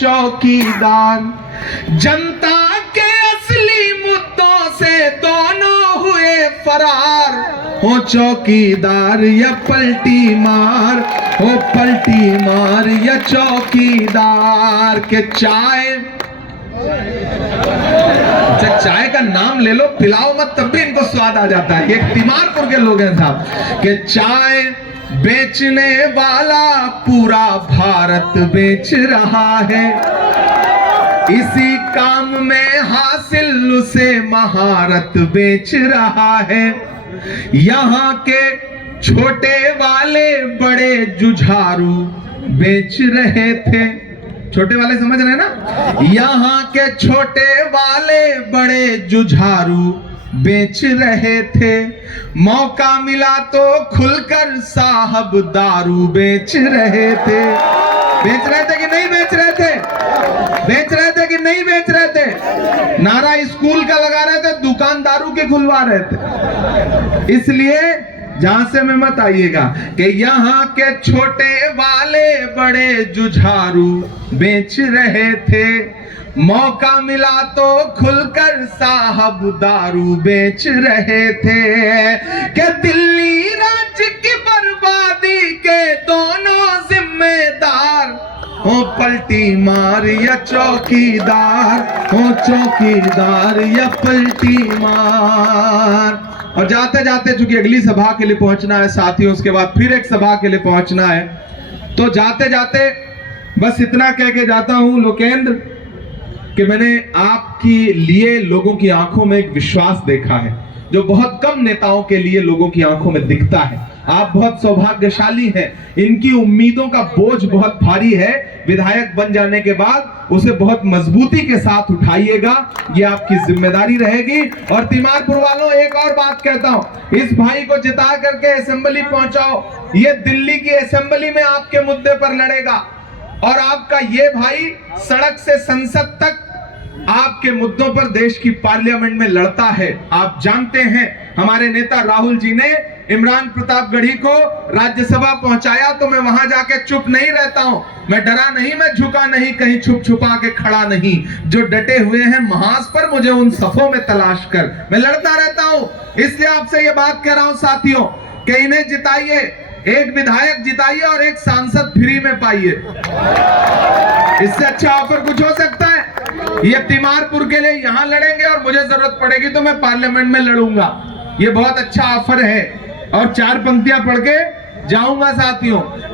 चौकीदार। जनता के असली मुद्दों से दोनों हुए फरार, हो चौकीदार या पलटी मार, हो पलटी मार या चौकीदार। के चाय का नाम ले लो, पिलाओ मत तब भी इनको स्वाद आ जाता है। ये तिमारपुर के लोग हैं साहब। कि चाय बेचने वाला पूरा भारत बेच रहा है, इसी काम में हासिल उसे महारत बेच रहा है। यहाँ के छोटे वाले बड़े जुझारू बेच रहे थे, छोटे वाले समझ रहे हैं ना, यहाँ के छोटे वाले बड़े जुझारू बेच रहे थे। मौका मिला तो खुलकर साहब दारू बेच रहे थे। बेच रहे थे कि नहीं बेच रहे थे? बेच रहे थे कि नहीं बेच रहे थे? नारा स्कूल का लगा रहे थे, दुकान दारू के खुलवा रहे थे। इसलिए जहां से में मत आइएगा कि यहाँ के छोटे वाले बड़े जुझारू बेच रहे थे। मौका मिला तो खुलकर साहब दारू बेच रहे थे। कि दिल्ली राज्य की बर्बादी के दोनों जिम्मेदार, हो पलटी मार या चौकीदार, हो चौकीदार या पलटी मार। और जाते जाते चूंकि अगली सभा के लिए पहुंचना है साथियों, उसके बाद फिर एक सभा के लिए पहुंचना है, तो जाते जाते बस इतना कह के जाता हूं लोकेंद्र कि मैंने आपके लिए लोगों की आंखों में एक विश्वास देखा है जो बहुत कम नेताओं के लिए लोगों की आंखों में दिखता है। आप बहुत सौभाग्यशाली हैं, इनकी उम्मीदों का बोझ बहुत भारी है। विधायक बन जाने के बाद उसे बहुत मजबूती के साथ उठाइएगा, ये आपकी जिम्मेदारी रहेगी। और तिमारपुर वालों, एक और बात कहता हूं, इस भाई को जिता करके असेंबली पहुंचाओ, ये दिल्ली की असेंबली में आपके मुद्दे पर लड़ेगा और आपका ये भाई सड़क से संसद तक आपके मुद्दों पर देश की पार्लियामेंट में लड़ता है। आप जानते हैं हमारे नेता राहुल जी ने इमरान प्रतापगढ़ी को राज्यसभा पहुंचाया, तो मैं वहां जाके चुप नहीं रहता हूं। मैं डरा नहीं, मैं झुका नहीं, कहीं छुप छुपा के खड़ा नहीं। जो डटे हुए हैं महाज पर, मुझे उन सफों में तलाश कर, मैं लड़ता रहता हूं। इसलिए आपसे ये बात कह रहा हूं साथियों कि इन्हें जिताइए, एक विधायक जिताइए और एक सांसद फ्री में पाइए। इससे अच्छा ऑफर कुछ हो सकता है? ये तिमारपुर के लिए यहां लड़ेंगे और मुझे जरूरत पड़ेगी तो मैं पार्लियामेंट में लड़ूंगा। ये बहुत अच्छा ऑफर है और 4 पंक्तियां पढ़ के जाऊंगा साथियों।